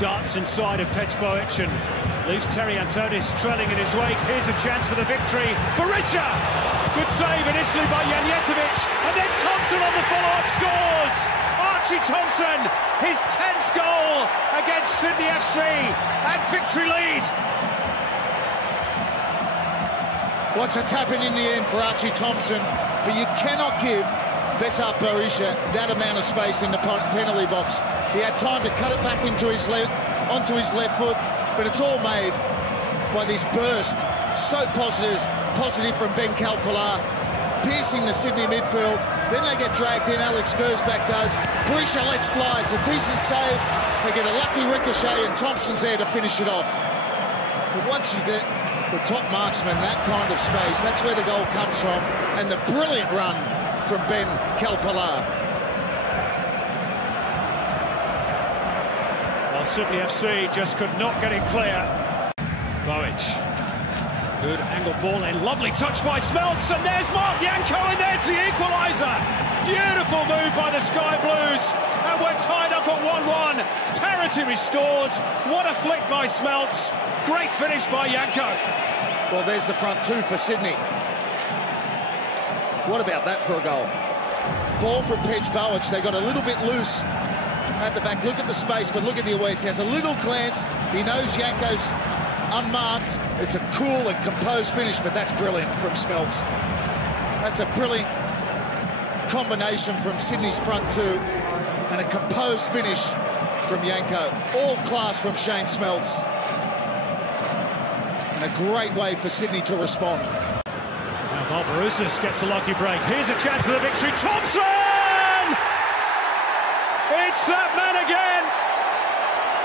darts inside of Pejbovic and leaves Terry Antonis trailing in his wake. Here's a chance for the victory. Berisha! Good save initially by Janjetovic, and then Thompson on the follow-up scores! Archie Thompson, his 10th goal against Sydney FC, and victory lead. What's a tap-in the end for Archie Thompson, but you cannot give Besart Berisha that amount of space in the penalty box. He had time to cut it back onto his left foot, but it's all made by this burst. So positive from Ben Calfalar, piercing the Sydney midfield. Then they get dragged in, Alex Gersbach does. Berisha lets fly, it's a decent save. They get a lucky ricochet and Thompson's there to finish it off. But once you get the top marksman that kind of space, that's where the goal comes from. And the brilliant run from Ben Calfalar. Well, Sydney FC just could not get it clear. Bowic. Good angle ball in, lovely touch by Smeltz, and there's Mark Janko, and there's the equaliser. Beautiful move by the Sky Blues, and we're tied up at 1-1. Parity restored. What a flick by Smeltz. Great finish by Janko. Well, there's the front two for Sydney. What about that for a goal? Ball from Pejbovic. They got a little bit loose at the back. Look at the space, but look at the awareness. He has a little glance. He knows Janko's unmarked. It's a cool and composed finish, but that's brilliant from Smeltz. That's a brilliant combination from Sydney's front two and a composed finish from Janko. All class from Shane Smeltz. And a great way for Sydney to respond. Now Barbarousis gets a lucky break. Here's a chance for the victory. Thompson! It's that man again.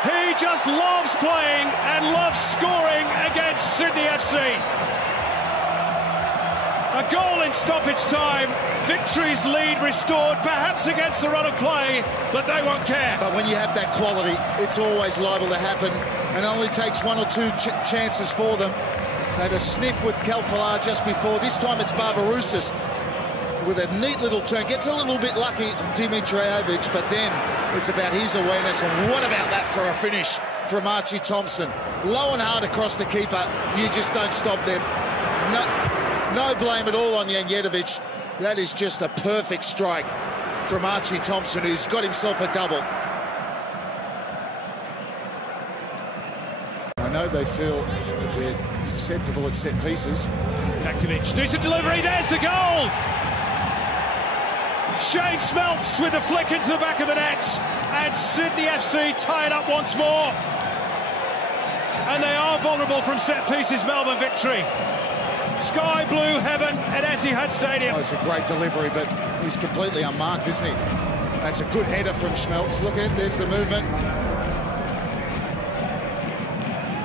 He just loves playing and loves scoring against Sydney FC. A goal in stoppage time. Victory's lead restored, perhaps against the run of play, but they won't care. But when you have that quality, it's always liable to happen, and only takes one or two chances for them. They had a sniff with Calfalar just before. This time it's Barbarousis with a neat little turn. Gets a little bit lucky, Dimitrijevic, but then it's about his awareness. And what about that for a finish from Archie Thompson? Low and hard across the keeper. You just don't stop them. No blame at all on Janjetovic. That is just a perfect strike from Archie Thompson, who's got himself a double. I know they feel that they're susceptible at set pieces. Dakovic, decent delivery, there's the goal! Shane Smeltz with a flick into the back of the net, and Sydney FC tie it up once more. And they are vulnerable from set pieces. Melbourne victory. Sky blue heaven at Etihad Stadium. Oh, it's a great delivery, but he's completely unmarked, isn't he? That's a good header from Smeltz. Look at, there's the movement.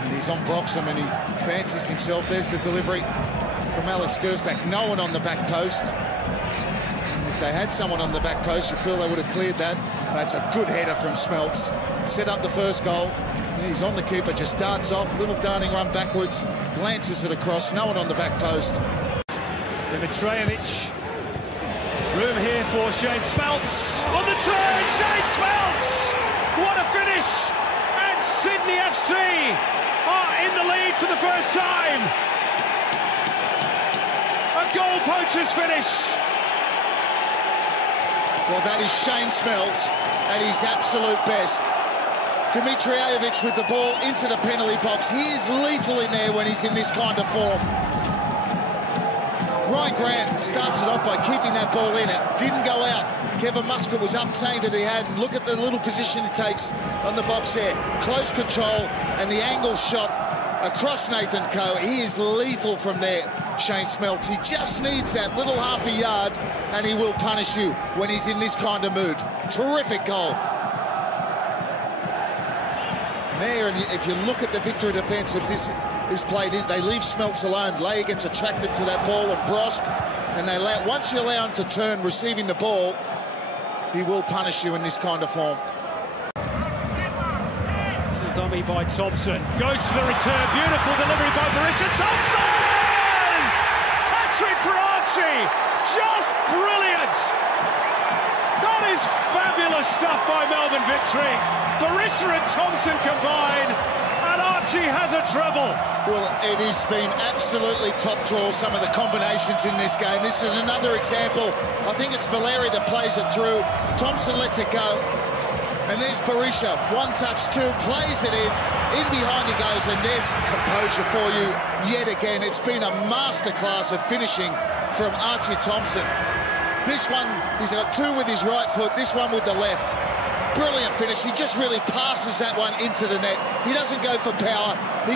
And he's on Broxham and he fancies himself. There's the delivery from Alex Gersbach. No one on the back post. If they had someone on the back post, you feel they would have cleared that. That's a good header from Smeltz. Set up the first goal. He's on the keeper, just darts off, little darting run backwards, glances it across, no one on the back post. Dimitrijevic. Room here for Shane Smeltz. On the turn, Shane Smeltz! What a finish! And Sydney FC are in the lead for the first time. A goal poacher's finish. Well, that is Shane Smeltz at his absolute best. Dimitrijevic with the ball into the penalty box. He is lethal in there when he's in this kind of form. Ryan Grant starts it off by keeping that ball in. It didn't go out. Kevin Muscat was up saying that he had. Look at the little position he takes on the box there. Close control and the angle shot across Nathan Coe. He is lethal from there, Shane Smeltz. He just needs that little half a yard and he will punish you when he's in this kind of mood. Terrific goal. There, and if you look at the victory defence that this is played in, they leave Smeltz alone. Leigh gets attracted to that ball and Brosk, and they once you allow him to turn receiving the ball, he will punish you in this kind of form. Little dummy by Thompson, goes for the return, beautiful delivery by Berisha. Thompson! Hat-trick for Archie, just brilliant! That is fabulous stuff by Melbourne Victory. Barisha and Thompson combine, and Archie has a treble. Well, it has been absolutely top draw, some of the combinations in this game. This is another example. I think it's Valeri that plays it through. Thompson lets it go. And there's Barisha, one touch, two, plays it in behind he goes, and there's composure for you yet again. It's been a masterclass of finishing from Archie Thompson. This one, he's got two with his right foot, this one with the left. Brilliant finish. He just really passes that one into the net. He doesn't go for power. He